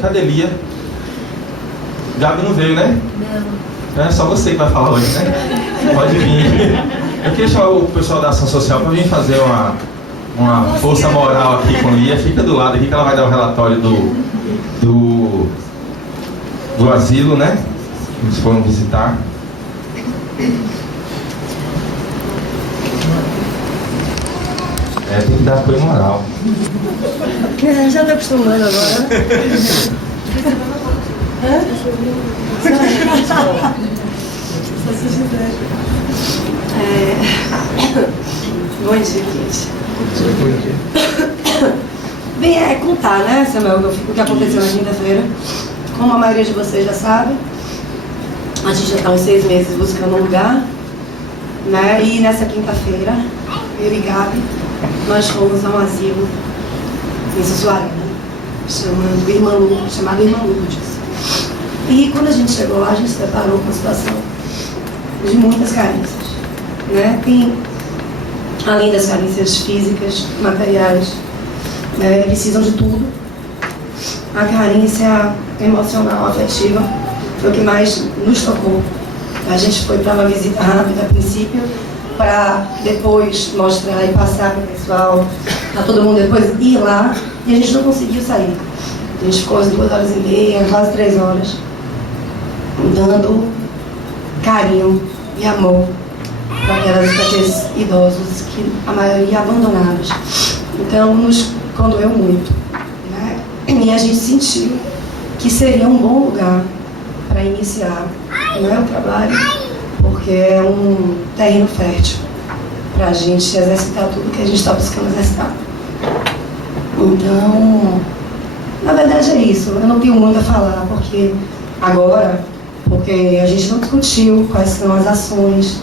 Cadê Lia? Gabi não veio, né? Não. É só você que vai falar hoje, né? Pode vir. Eu queria chamar o pessoal da ação social para vir fazer uma força moral aqui com Lia. Fica do lado aqui que ela vai dar o relatório do asilo, né? Eles foram visitar. Tem que dar apoio moral. Já estou acostumando agora. Bom dia, gente. Bem, contar, né, Samuel, o que aconteceu na quinta-feira. Como a maioria de vocês já sabe, a gente já está uns 6 meses buscando um lugar, né? E nessa quinta-feira, eu e Gabi, nós fomos a um asilo em Sussuarana, chamado Irmã Lourdes. E quando a gente chegou lá, a gente se deparou com uma situação de muitas carências, né? Tem, além das carências físicas, materiais, né, precisam de tudo. A carência emocional, afetiva, foi o que mais nos tocou. A gente foi para uma visita rápida a princípio, para depois mostrar e passar para o pessoal, para todo mundo depois ir lá, e a gente não conseguiu sair. A gente ficou às 2h30, quase 3 horas, dando carinho e amor para aqueles idosos, que a maioria abandonados. Então nos condoeu muito, né? E a gente sentiu que seria um bom lugar para iniciar, não é o trabalho, porque é um terreno fértil para a gente exercitar tudo que a gente está buscando exercitar. Então, na verdade é isso. Eu não tenho muito a falar, porque a gente não discutiu quais são as ações,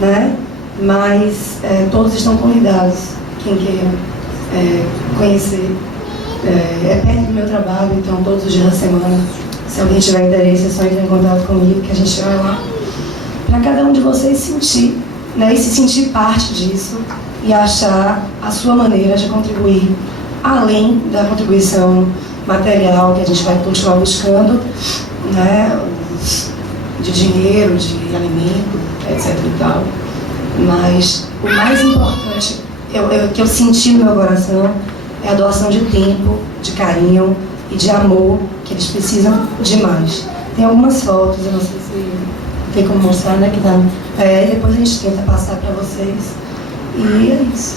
né? Mas todos estão convidados, quem queira conhecer. É perto do meu trabalho, então todos os dias da semana, se alguém tiver interesse, é só entrar em contato comigo, que a gente vai lá. Para cada um de vocês sentir, né, e se sentir parte disso e achar a sua maneira de contribuir, além da contribuição material que a gente vai continuar buscando, né, de dinheiro, de alimento, etc. e tal. Mas o mais importante que eu senti no meu coração é a doação de tempo, de carinho e de amor que eles precisam demais. Tem algumas fotos, eu não sei se tem como mostrar, né, que dá. Depois a gente tenta passar para vocês. E é isso.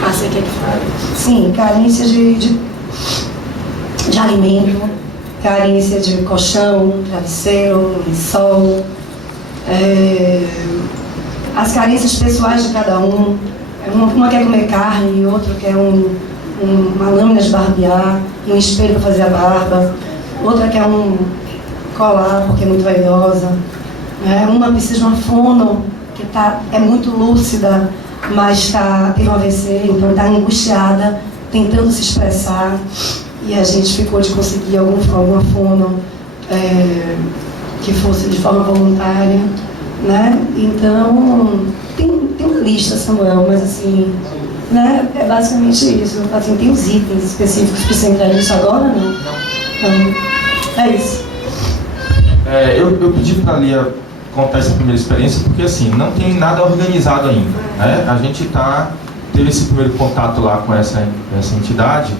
Você quer que fale? Sim, carência de alimento, carência de colchão, travesseiro, lençol, as carências pessoais de cada um. Uma quer comer carne e outra quer uma lâmina de barbear e um espelho para fazer a barba. Outra quer um colar porque é muito vaidosa. Uma precisa de uma fono que é muito lúcida, mas teve um AVC, então está angustiada, tentando se expressar. E a gente ficou de conseguir alguma fono que fosse de forma voluntária, né? Então, tem uma lista, Samuel, mas assim, né? É basicamente isso. Assim, tem os itens específicos que você entrar nisso agora, não? Então, é isso. Eu pedi para a Lia contar essa primeira experiência, porque assim, não tem nada organizado ainda, né? A gente teve esse primeiro contato lá com essa entidade.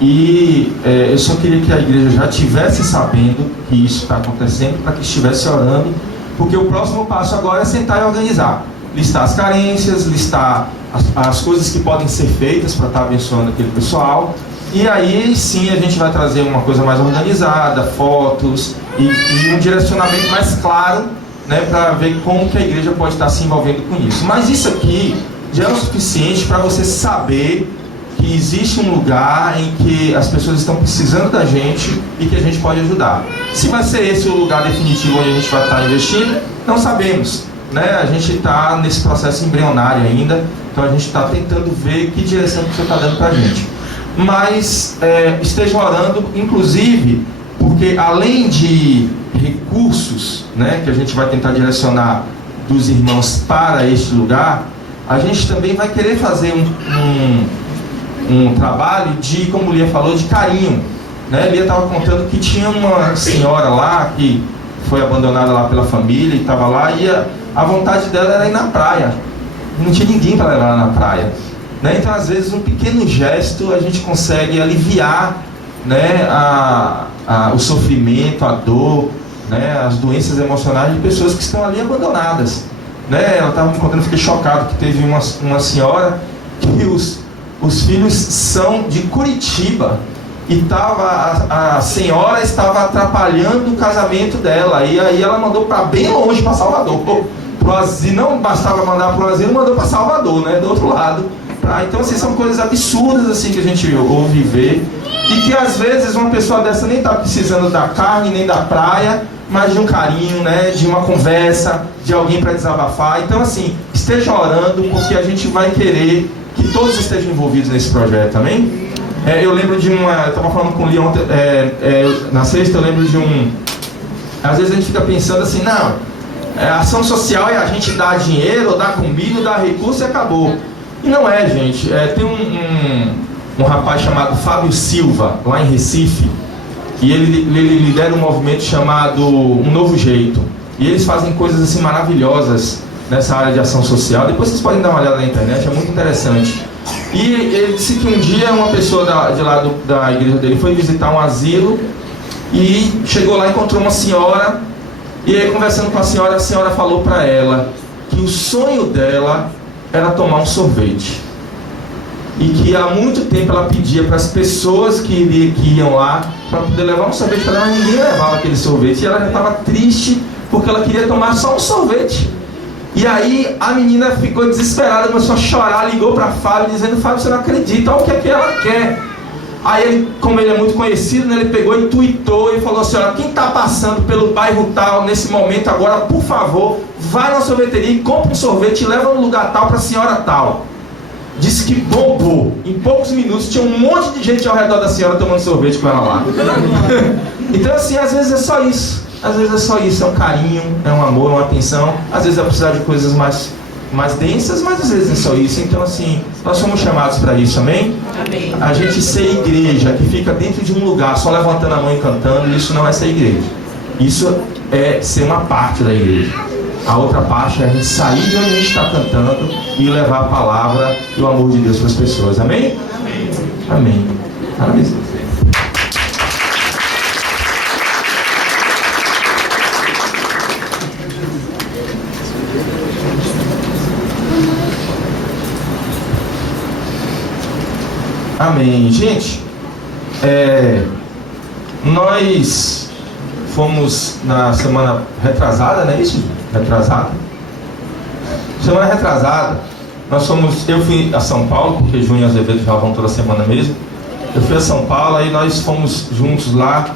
E eu só queria que a igreja já estivesse sabendo que isso está acontecendo, para que estivesse orando, porque o próximo passo agora é sentar e organizar. Listar as carências, listar as coisas que podem ser feitas para estar abençoando aquele pessoal. E aí sim a gente vai trazer uma coisa mais organizada, fotos e um direcionamento mais claro, né, para ver como que a igreja pode estar se envolvendo com isso. Mas isso aqui já é o suficiente para você saber que existe um lugar em que as pessoas estão precisando da gente e que a gente pode ajudar. Se vai ser esse o lugar definitivo onde a gente vai estar investindo, não sabemos, né? A gente está nesse processo embrionário ainda, então a gente está tentando ver que direção que você está dando para a gente. Mas esteja orando, inclusive, porque além de recursos, né, que a gente vai tentar direcionar dos irmãos para este lugar, a gente também vai querer fazer um trabalho de, como o Lia falou, de carinho, né? Lia estava contando que tinha uma senhora lá que foi abandonada lá pela família e estava lá, e a vontade dela era ir na praia, não tinha ninguém para levar ela na praia, né? Então às vezes um pequeno gesto a gente consegue aliviar, né, o sofrimento, a dor, né, as doenças emocionais de pessoas que estão ali abandonadas, né? Ela estava me contando, eu fiquei chocado que teve uma senhora que os filhos são de Curitiba e a senhora estava atrapalhando o casamento dela, e aí ela mandou para bem longe, para Salvador, pro asilo. Não bastava mandar para o asilo, mandou para Salvador, né, do outro lado. Então assim, são coisas absurdas assim que a gente ouve ver, e que às vezes uma pessoa dessa nem está precisando da carne nem da praia, mas de um carinho, né, de uma conversa, de alguém para desabafar. Então assim, esteja orando, porque a gente vai querer que todos estejam envolvidos nesse projeto, amém? Eu lembro de eu estava falando com o Leon na sexta, eu lembro de às vezes a gente fica pensando assim, não, ação social é a gente dar dinheiro, dar comida, dar recurso e acabou. E não é, gente. Tem um rapaz chamado Fábio Silva, lá em Recife, e ele lidera um movimento chamado Um Novo Jeito. E eles fazem coisas assim maravilhosas nessa área de ação social. Depois vocês podem dar uma olhada na internet, é muito interessante. E ele disse que um dia uma pessoa de lá da igreja dele foi visitar um asilo e chegou lá e encontrou uma senhora, e aí conversando com a senhora falou para ela que o sonho dela era tomar um sorvete, e que há muito tempo ela pedia para as pessoas que iam lá para poder levar um sorvete para ela, mas ninguém levava aquele sorvete, e ela já estava triste porque ela queria tomar só um sorvete. E aí a menina ficou desesperada, começou a chorar, ligou para Fábio dizendo: Fábio, você não acredita, olha o que é que ela quer. Aí ele, como ele é muito conhecido, né, ele pegou e tweetou e falou assim: olha, quem está passando pelo bairro tal nesse momento agora, por favor, vai na sorveteria e compra um sorvete e leva no lugar tal para a senhora tal. Disse que bombou. Em poucos minutos tinha um monte de gente ao redor da senhora tomando sorvete com ela lá. Então assim, às vezes é só isso. Às vezes é só isso, é um carinho, é um amor, é uma atenção. Às vezes é precisar de coisas mais densas, mas às vezes é só isso. Então assim, nós somos chamados para isso, amém? Amém. A gente ser igreja que fica dentro de um lugar só levantando a mão e cantando, isso não é ser igreja. Isso é ser uma parte da igreja. A outra parte é a gente sair de onde a gente está cantando e levar a palavra e o amor de Deus para as pessoas, amém? Amém. Amém. Parabéns. Amém. Gente, nós fomos na semana retrasada, não é isso? Semana retrasada, eu fui a São Paulo, porque Júnior e Azevedo já vão toda semana mesmo. Eu fui a São Paulo, aí nós fomos juntos lá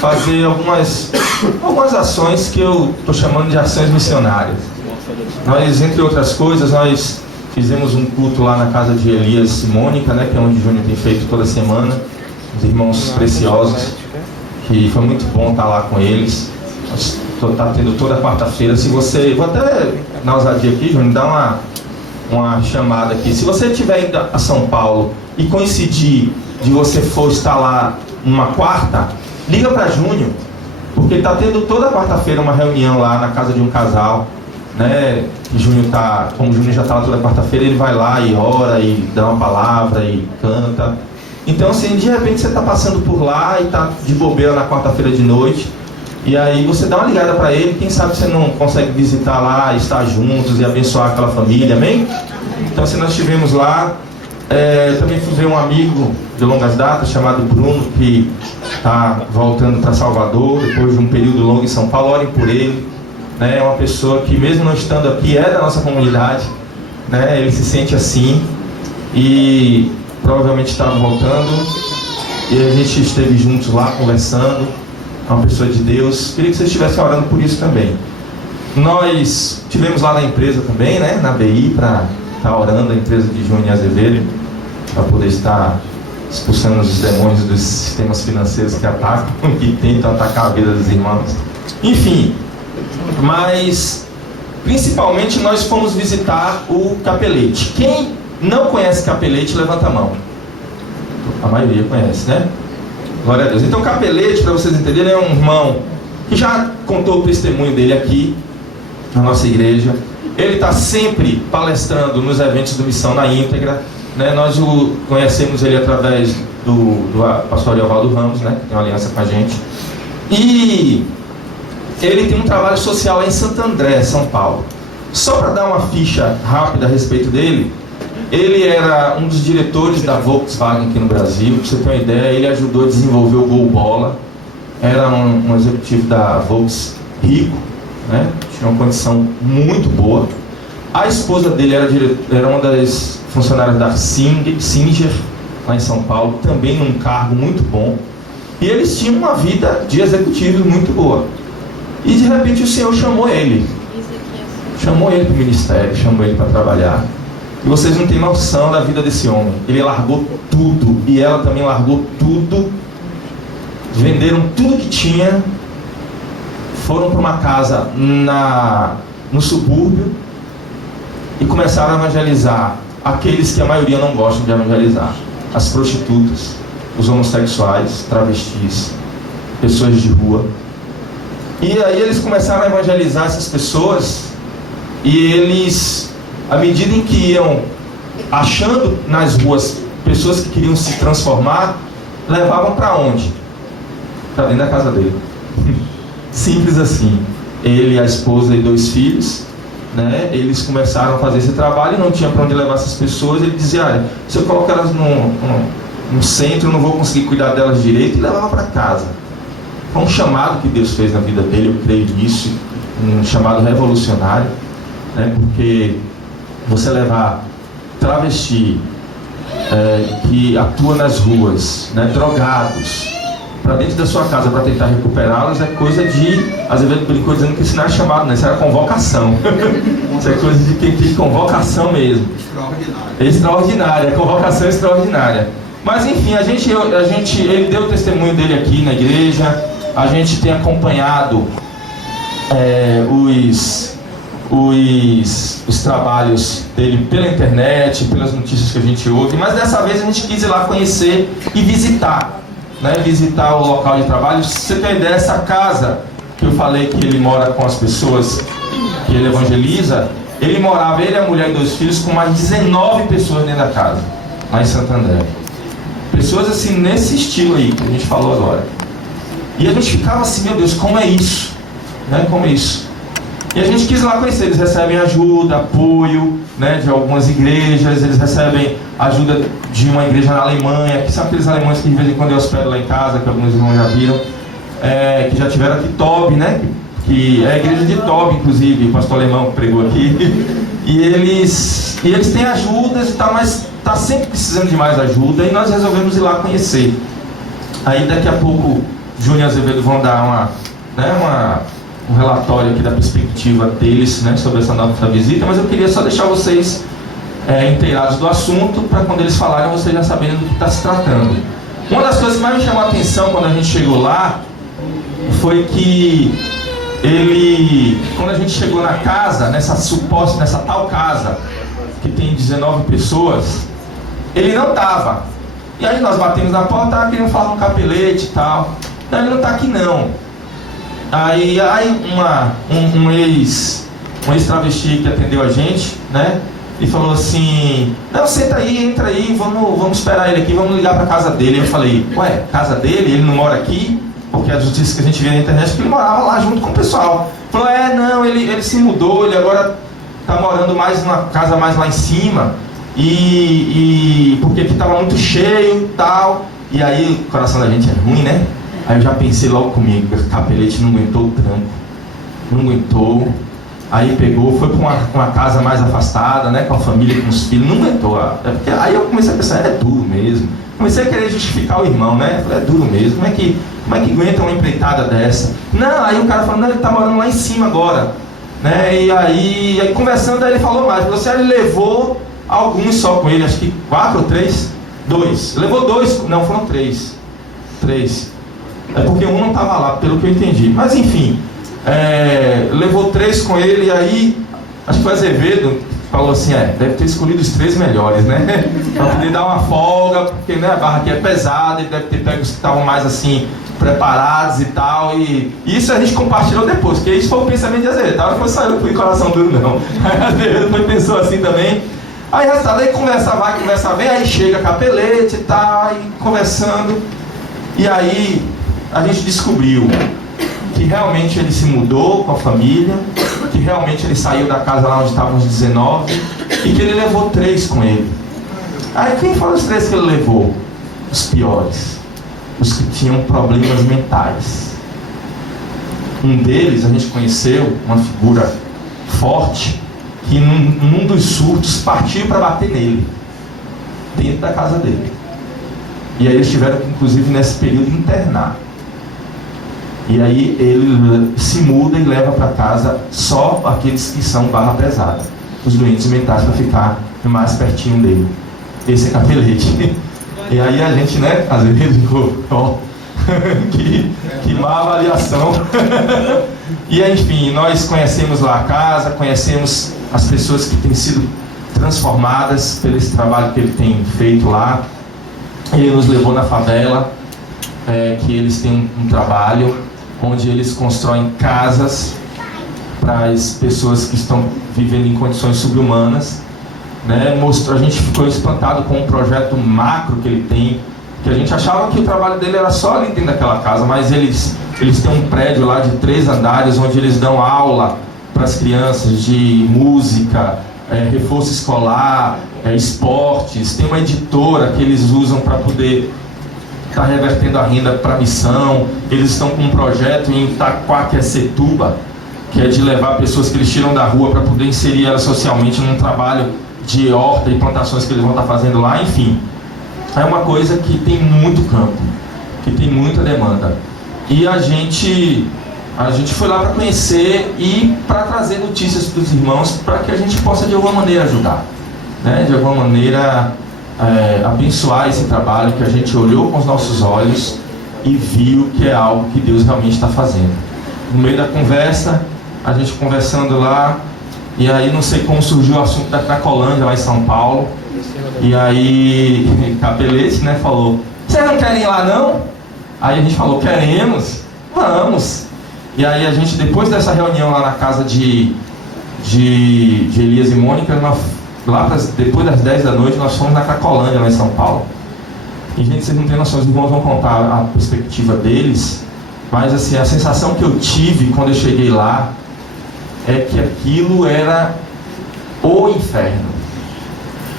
fazer algumas ações que eu estou chamando de ações missionárias. Nós, entre outras coisas, nós fizemos um culto lá na casa de Elias e Mônica, né, que é onde o Júnior tem feito toda semana, os irmãos preciosos, que foi muito bom estar lá com eles. Está tendo toda quarta-feira. Se você, vou até na ousadia aqui, Júnior, dar uma chamada aqui. Se você estiver indo a São Paulo e coincidir de você for estar lá numa quarta, liga para Júnior, porque está tendo toda quarta-feira uma reunião lá na casa de um casal, né? Como o Júnior já está lá toda quarta-feira, ele vai lá e ora e dá uma palavra e canta. Então assim, de repente você está passando por lá e está de bobeira na quarta-feira de noite, e aí você dá uma ligada para ele, quem sabe você não consegue visitar lá, estar juntos e abençoar aquela família, amém? Então assim, nós estivemos lá. Também fui ver um amigo de longas datas chamado Bruno, que está voltando para Salvador depois de um período longo em São Paulo. Orem por ele, né? É uma pessoa que, mesmo não estando aqui, é da nossa comunidade, né? Ele se sente assim e provavelmente estava voltando, e a gente esteve juntos lá conversando. É uma pessoa de Deus. Queria que vocês estivessem orando por isso também. Nós estivemos lá na empresa também, né? Na BI, para estar orando, a empresa de Júnior Azevedo, para poder estar expulsando os demônios dos sistemas financeiros que atacam, que tentam atacar a vida dos irmãos. Enfim, mas principalmente nós fomos visitar o Capelete. Quem não conhece Capelete, levanta a mão. A maioria conhece, né? Glória a Deus. Então, Capelete, para vocês entenderem, é um irmão que já contou o testemunho dele aqui na nossa igreja. Ele está sempre palestrando nos eventos do Missão na íntegra, né? Nós conhecemos ele através do pastor Evaldo Ramos, né? Que tem uma aliança com a gente. E ele tem um trabalho social lá em Santo André, São Paulo. Só para dar uma ficha rápida a respeito dele, ele era um dos diretores da Volkswagen aqui no Brasil. Para você ter uma ideia, ele ajudou a desenvolver o Gol Bola. Era um executivo da Volks rico, né? Tinha uma condição muito boa. A esposa dele era uma das funcionárias da Singer, lá em São Paulo, também num cargo muito bom. E eles tinham uma vida de executivos muito boa. E de repente o Senhor chamou ele para o ministério, chamou ele para trabalhar. E vocês não têm noção da vida desse homem. Ele largou tudo, e ela também largou tudo. Venderam tudo que tinha, foram para uma casa no subúrbio e começaram a evangelizar aqueles que a maioria não gostam de evangelizar: as prostitutas, os homossexuais, travestis, pessoas de rua. E aí eles começaram a evangelizar essas pessoas, e eles, à medida em que iam achando nas ruas pessoas que queriam se transformar, levavam para onde? Para dentro da casa dele. Simples assim. Ele, a esposa e 2 filhos, né? Eles começaram a fazer esse trabalho e não tinha para onde levar essas pessoas. Ele dizia: olha, se eu colocar elas no centro, eu não vou conseguir cuidar delas direito, e levava para casa. Foi um chamado que Deus fez na vida dele, eu creio nisso, um chamado revolucionário, né? Porque você levar travesti, que atua nas ruas, né? Drogados, para dentro da sua casa para tentar recuperá-los, é coisa de... Azevedo brincou dizendo que isso não é chamado, né? Isso era convocação. Isso é coisa de quem tem convocação mesmo. Extraordinária, convocação extraordinária. Mas enfim, ele deu o testemunho dele aqui na igreja. A gente tem acompanhado os trabalhos dele pela internet, pelas notícias que a gente ouve. Mas dessa vez a gente quis ir lá conhecer e visitar, né? Visitar o local de trabalho. Se você tem ideia, essa casa que eu falei que ele mora com as pessoas que ele evangeliza, ele morava, ele, a mulher e 2 filhos, com mais 19 pessoas dentro da casa, lá em Santo André. Pessoas assim, nesse estilo aí que a gente falou agora. E a gente ficava assim: meu Deus, como é isso? Né? Como é isso? E a gente quis ir lá conhecer. Eles recebem ajuda, apoio, né, de algumas igrejas. Eles recebem ajuda de uma igreja na Alemanha, que são aqueles alemães que de vez em quando eu hospedo lá em casa, que alguns irmãos já viram, que já tiveram aqui Tob, né? Que é a igreja de Tob, inclusive, o pastor alemão que pregou aqui. E eles têm ajudas e tal, mas está sempre precisando de mais ajuda, e nós resolvemos ir lá conhecer. Aí daqui a pouco Júnior e Azevedo vão dar um relatório aqui da perspectiva deles, né, sobre essa nossa visita, mas eu queria só deixar vocês inteirados do assunto, para quando eles falarem vocês já saberem do que está se tratando. Uma das coisas que mais me chamou a atenção quando a gente chegou lá foi que quando a gente chegou na casa, nessa tal casa que tem 19 pessoas, ele não estava. E aí nós batemos na porta, queriam falar com o Capelete e tal. Não, ele não está aqui não. Aí um ex-travesti que atendeu a gente, né, e falou assim: não, senta aí, entra aí, vamos esperar ele aqui, vamos ligar para casa dele. Eu falei: ué, casa dele? Ele não mora aqui? Porque as notícias que a gente via na internet, que ele morava lá junto com o pessoal. Falou: não, ele se mudou, ele agora está morando mais numa casa mais lá em cima, e porque aqui estava muito cheio e tal. E aí o coração da gente é ruim, né? Aí eu já pensei logo comigo: o Capelete não aguentou o tranco, não aguentou. Aí pegou, foi para uma casa mais afastada, né, com a família, com os filhos, não aguentou. Aí eu comecei a pensar: é duro mesmo. Comecei a querer justificar o irmão, né? Falei: é duro mesmo, como é que aguenta uma empreitada dessa? Não, aí o cara falou: não, ele está morando lá em cima agora, né? E aí conversando, aí ele falou mais. Falou assim: ele levou alguns só com ele, acho que 4 ou 3? 2. Levou 2, não, foram 3. 3. É porque um não estava lá, pelo que eu entendi. Mas enfim, levou 3 com ele, e aí, acho que foi Azevedo, falou assim, deve ter escolhido os 3 melhores, né? Pra poder dar uma folga, porque, né, a barra aqui é pesada, ele deve ter pego os que estavam mais assim, preparados e tal, e isso a gente compartilhou depois, porque isso foi o pensamento de Azevedo, tá? Não foi só eu que fui coração duro, não. Aí Azevedo foi, pensou assim também. Aí resultado, aí conversa vai, conversa vem, aí chega Capelete e tal, aí conversando, e aí a gente descobriu que realmente ele se mudou com a família, que realmente ele saiu da casa lá onde estavam os 19 e que ele levou 3 com ele. Aí quem foram os 3 que ele levou? Os piores, os que tinham problemas mentais. Um deles a gente conheceu, uma figura forte, que num dos surtos partiu para bater nele, dentro da casa dele. E aí eles tiveram que, inclusive, nesse período, internar. E aí ele se muda e leva para casa só aqueles que são barra pesada, os doentes mentais, para ficar mais pertinho dele. Esse é Capelete. E aí a gente, né, às vezes ficou, ó, que má avaliação. E enfim, nós conhecemos lá a casa, conhecemos as pessoas que têm sido transformadas pelo esse trabalho que ele tem feito lá. Ele nos levou na favela, que eles têm um trabalho onde eles constroem casas para as pessoas que estão vivendo em condições subhumanas, né? A gente ficou espantado com um projeto macro que ele tem, que a gente achava que o trabalho dele era só ali dentro daquela casa, mas eles têm um prédio lá de 3 andares onde eles dão aula para as crianças de música, reforço escolar, esportes. Tem uma editora que eles usam para poder estar revertendo a renda para a missão. Eles estão com um projeto em Itaquaquecetuba, que é de levar pessoas que eles tiram da rua para poder inserir elas socialmente num trabalho de horta e plantações que eles vão estar fazendo lá. Enfim, é uma coisa que tem muito campo, que tem muita demanda. E a gente foi lá para conhecer e para trazer notícias para os irmãos, para que a gente possa de alguma maneira ajudar, né? De alguma maneira abençoar esse trabalho que a gente olhou com os nossos olhos e viu que é algo que Deus realmente está fazendo. No meio da conversa, a gente conversando lá, e aí não sei como surgiu o assunto da Cracolândia lá em São Paulo, e aí Capelete, né, falou, vocês não querem ir lá não? Aí a gente falou, queremos, vamos. E aí a gente, depois dessa reunião lá na casa de Elias e Mônica, depois das 10 da noite, nós fomos na Cracolândia, lá em São Paulo. E, gente, vocês não têm noção, os irmãos vão contar a perspectiva deles, mas, assim, a sensação que eu tive quando eu cheguei lá é que aquilo era o inferno.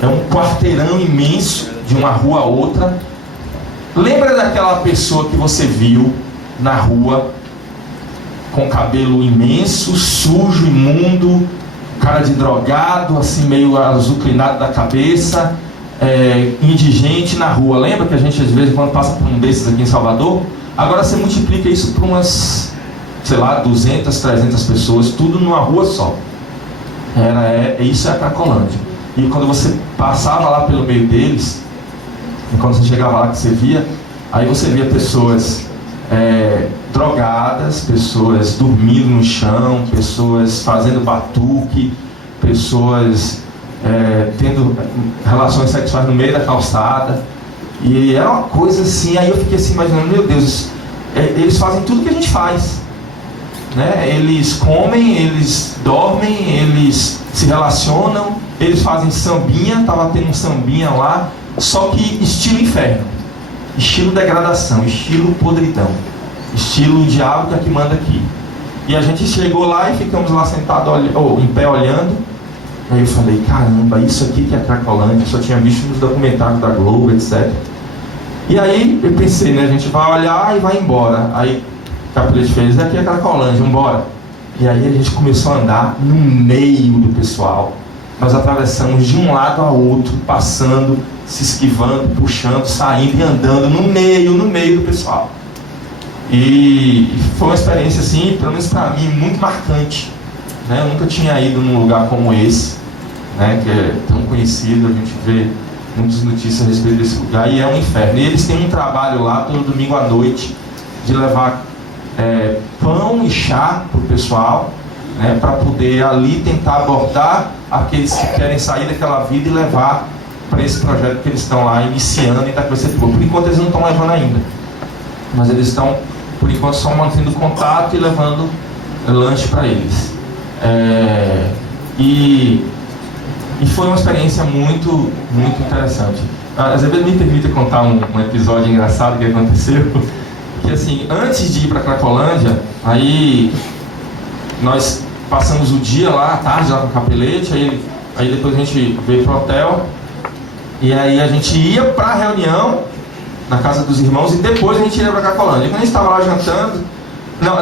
É um quarteirão imenso, de uma rua a outra. Lembra daquela pessoa que você viu na rua, com cabelo imenso, sujo, imundo, cara de drogado, assim meio azucrinado da cabeça, indigente na rua? Lembra que a gente às vezes quando passa por um desses aqui em Salvador? Agora você multiplica isso por umas, sei lá, 200, 300 pessoas, tudo numa rua só. Isso é a Cracolândia. E quando você passava lá pelo meio deles, e quando você chegava lá que você via, aí você via pessoas drogadas, pessoas dormindo no chão, pessoas fazendo batuque, pessoas tendo relações sexuais no meio da calçada. E era uma coisa assim, aí eu fiquei assim imaginando, meu Deus, eles fazem tudo que a gente faz, né? Eles comem, eles dormem, eles se relacionam, eles fazem sambinha, estava tendo um sambinha lá, só que estilo inferno, estilo degradação, estilo podridão, estilo diabo que é que manda aqui. E a gente chegou lá e ficamos lá sentados, em pé olhando. Aí eu falei, caramba, isso aqui que é Cracolândia, eu só tinha visto nos documentários da Globo, etc. E aí eu pensei, né, a gente vai olhar e vai embora. Aí o Capelete fez, aqui é Cracolândia, vambora. E aí a gente começou a andar no meio do pessoal. Nós atravessamos de um lado a outro, passando, se esquivando, puxando, saindo e andando no meio do pessoal. E foi uma experiência assim, pelo menos para mim, muito marcante, né? Eu nunca tinha ido num lugar como esse, né? Que é tão conhecido, a gente vê muitas notícias a respeito desse lugar, e é um inferno. E eles têm um trabalho lá todo domingo à noite de levar pão e chá para o pessoal, né? Para poder ali tentar abordar aqueles que querem sair daquela vida e levar para esse projeto que eles estão lá iniciando e está crescendo. Por enquanto eles não estão levando ainda, mas eles estão, por enquanto, só mantendo contato e levando lanche para eles. E foi uma experiência muito, muito interessante. Às vezes me permite contar um episódio engraçado que aconteceu, que assim, antes de ir para Cracolândia, aí nós passamos o dia lá, à tarde, lá com o Capelete, aí depois a gente veio para o hotel, e aí a gente ia para a reunião na casa dos irmãos e depois a gente ia para Cracolândia. E quando a gente estava lá jantando,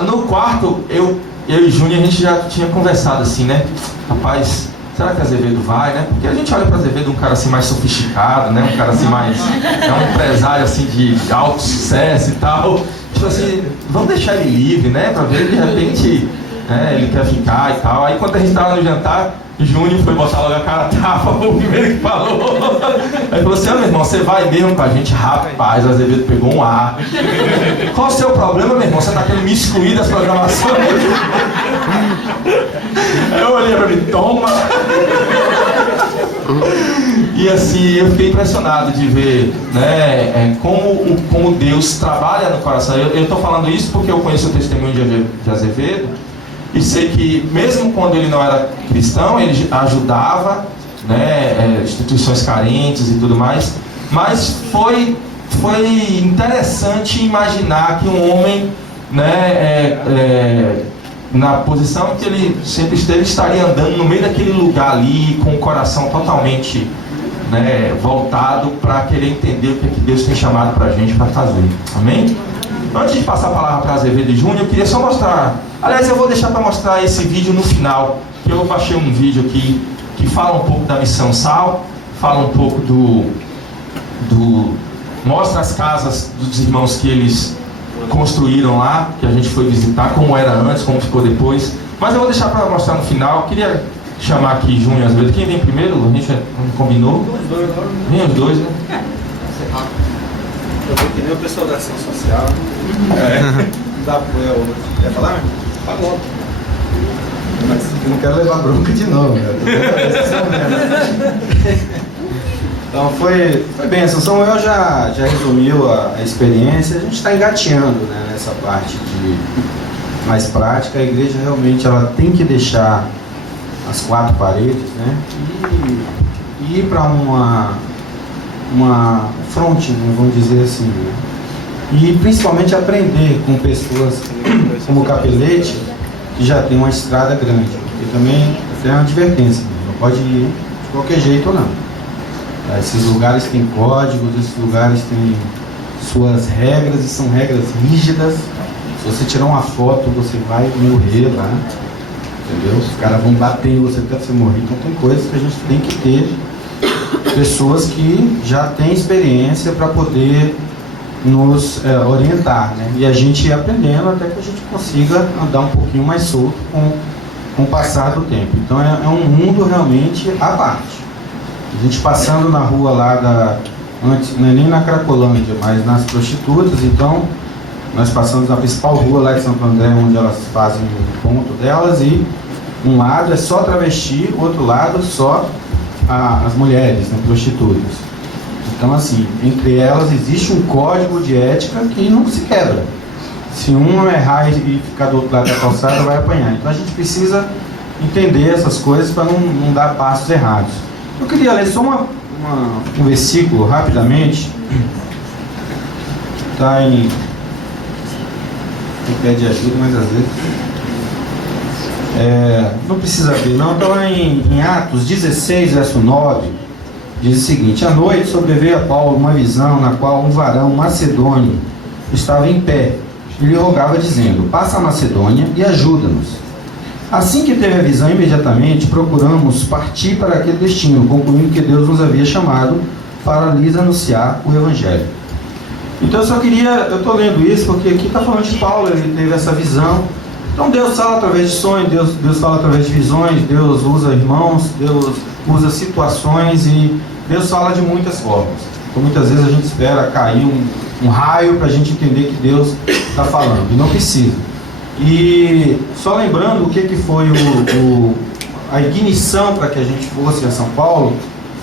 no quarto, eu e Júnior, a gente já tinha conversado assim, né? Rapaz, será que Azevedo vai, né? Porque a gente olha para Azevedo um cara assim mais sofisticado, né? Um cara assim mais... É um empresário assim de alto sucesso e tal. Tipo assim, vamos deixar ele livre, né? Para ver, de repente, ele quer ficar e tal. Aí quando a gente estava no jantar, Júnior foi botar logo a cara a tapa, o primeiro que falou. Aí falou assim, meu irmão, você vai mesmo com a gente? Rapaz, o Azevedo pegou um ar. Qual o seu problema, meu irmão? Você tá querendo me excluir das programações? Aí eu olhei pra ele, toma! E assim, eu fiquei impressionado de ver, né, como Deus trabalha no coração. Eu estou falando isso porque eu conheço o testemunho de Azevedo e sei que mesmo quando ele não era cristão, ele ajudava, né, instituições carentes e tudo mais, mas foi interessante imaginar que um homem, né, na posição que ele sempre esteve, estaria andando no meio daquele lugar ali, com o coração totalmente, né, voltado para querer entender o que Deus tem chamado para a gente para fazer. Amém? Antes de passar a palavra para Azevedo e Júnior, eu queria só mostrar. Aliás, eu vou deixar para mostrar esse vídeo no final, que eu baixei um vídeo aqui que fala um pouco da Missão Sal, fala um pouco mostra as casas dos irmãos que eles construíram lá, que a gente foi visitar, como era antes, como ficou depois. Mas eu vou deixar para mostrar no final. Eu queria chamar aqui Júnior e Azevedo. Quem vem primeiro? A gente não combinou? Vem os dois, né? Eu vou que nem o pessoal da ação social. Dá apoio ao outro. Quer falar? Falou. Mas eu não quero levar bronca de novo, Então foi bem, a Samuel já resumiu a experiência. A gente está engateando, né, nessa parte mais prática. A igreja realmente ela tem que deixar as quatro paredes, né, e ir para uma fronte, né, vamos dizer assim, né, e principalmente aprender com pessoas como o Capelete, que já tem uma estrada grande. E também tem uma advertência, né, não pode ir de qualquer jeito ou não. Esses lugares têm códigos, esses lugares têm suas regras e são regras rígidas. Se você tirar uma foto, você vai morrer lá, entendeu? Os caras vão bater em você até você morrer. Então tem coisas que a gente tem que ter pessoas que já têm experiência para poder nos orientar, né? E a gente ir aprendendo até que a gente consiga andar um pouquinho mais solto com o passar do tempo. Então é um mundo realmente à parte. A gente passando na rua lá antes, não é nem na Cracolândia, mas nas prostitutas. Então nós passamos na principal rua lá de Santo André, onde elas fazem o ponto delas, e um lado é só travesti, o outro lado só as mulheres, né, prostitutas. Então assim, entre elas existe um código de ética que não se quebra. Se um errar e ficar do outro lado da calçada, vai apanhar. Então a gente precisa entender essas coisas para não dar passos errados. Eu queria ler só um versículo rapidamente. Está em... pede ajuda, mas às vezes... não precisa ver, não. Está lá em Atos 16, verso 9. Diz o seguinte: à noite sobreveio a Paulo uma visão na qual um varão macedônio estava em pé e lhe rogava dizendo: passa a Macedônia e ajuda-nos. Assim que teve a visão, imediatamente procuramos partir para aquele destino, concluindo que Deus nos havia chamado para lhes anunciar o Evangelho. Então eu estou lendo isso porque aqui está falando de Paulo, ele teve essa visão. Então Deus fala através de sonhos, Deus fala através de visões, Deus usa irmãos, Deus usa situações e Deus fala de muitas formas. Então muitas vezes a gente espera cair um raio para a gente entender que Deus está falando, e não precisa. E só lembrando o que foi a ignição para que a gente fosse a São Paulo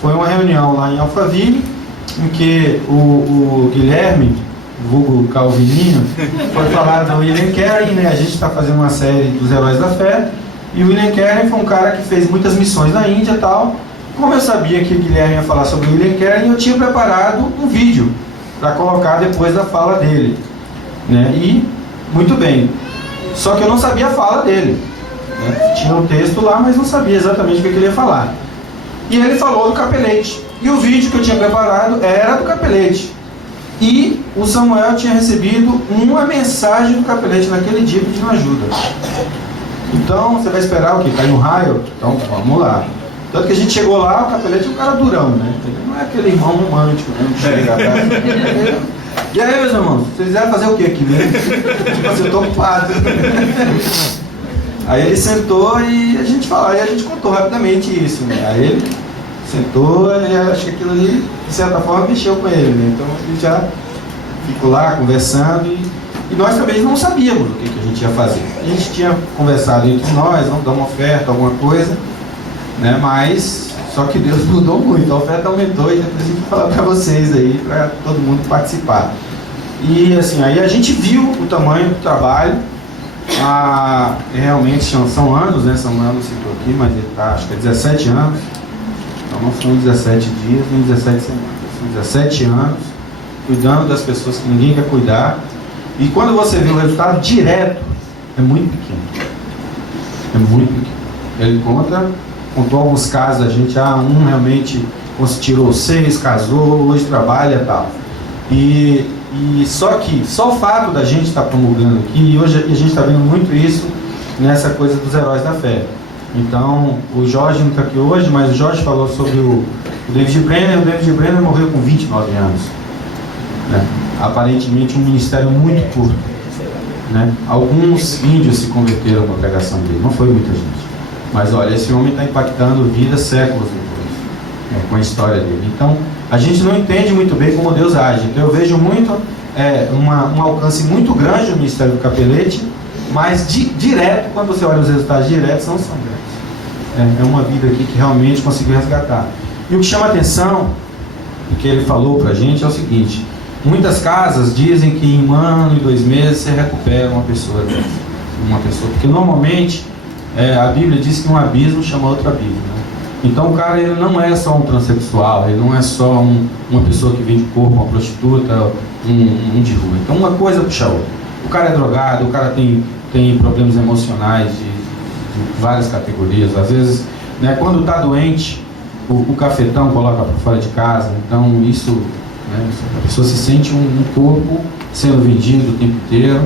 foi uma reunião lá em Alphaville, em que o Guilherme, vulgo Calvininho, foi falar do William Carey, né? A gente está fazendo uma série dos Heróis da Fé, e o William Carey foi um cara que fez muitas missões na Índia e tal. Como eu sabia que o Guilherme ia falar sobre o William Carey, eu tinha preparado um vídeo para colocar depois da fala dele, né? E, muito bem, só que eu não sabia a fala dele, né? Tinha um texto lá, mas não sabia exatamente o que ele ia falar. E ele falou do Capelete, e o vídeo que eu tinha preparado era do Capelete. E o Samuel tinha recebido uma mensagem do Capelete naquele dia pedindo ajuda. Então, você vai esperar o quê? Cair um raio? Então, vamos lá. Tanto que a gente chegou lá, o Capelete é um cara durão, né? Ele não é aquele irmão romântico, né? Que chega atrás. E aí, meus irmãos, vocês vieram fazer o quê aqui mesmo? Tipo assim, eu tô ocupado. Aí ele sentou e a gente falou, e a gente contou rapidamente isso, né? Aí ele sentou e acho que aquilo ali, de certa forma, mexeu com ele, né? Então a gente já ficou lá conversando e nós também não sabíamos o que a gente ia fazer. A gente tinha conversado entre nós, vamos dar uma oferta, alguma coisa, né? Mas só que Deus mudou muito, a oferta aumentou e depois a gente vai falar para vocês aí, para todo mundo participar. E assim, aí a gente viu o tamanho do trabalho. Realmente são anos, né? Samuel não citou aqui, mas ele está, acho que é 17 anos. Então não são 17 dias, nem 17 semanas. São 17 anos cuidando das pessoas que ninguém quer cuidar. E quando você vê o resultado direto, é muito pequeno. É muito pequeno. Ele contou alguns casos da gente, um realmente tirou 6, casou, hoje trabalha e tal. E só o fato da gente estar promulgando aqui, e hoje a gente está vendo muito isso nessa coisa dos heróis da fé. Então, o Jorge não está aqui hoje, mas o Jorge falou sobre o David Brenner. O David Brenner morreu com 29 anos. Né? Aparentemente um ministério muito curto. Né? Alguns índios se converteram com a pregação dele, não foi muita gente. Mas olha, esse homem está impactando vidas séculos depois, né, com a história dele. Então, a gente não entende muito bem como Deus age. Então, eu vejo muito, um alcance muito grande no ministério do Capelete, mas direto, quando você olha os resultados diretos, não são grandes. É uma vida aqui que realmente conseguiu resgatar. E o que chama atenção, o que ele falou para a gente, é o seguinte: muitas casas dizem que em 1 ano e 2 meses você recupera uma pessoa dessa. Porque normalmente a Bíblia diz que um abismo chama outro abismo, né? Então o cara, ele não é só um transexual, ele não é só uma pessoa que vende corpo, uma prostituta, um de rua. Então uma coisa puxa a outra. O cara é drogado, o cara tem problemas emocionais de várias categorias. Às vezes, né, quando está doente, o cafetão coloca para fora de casa. Então isso, né, a pessoa se sente um corpo sendo vendido o tempo inteiro.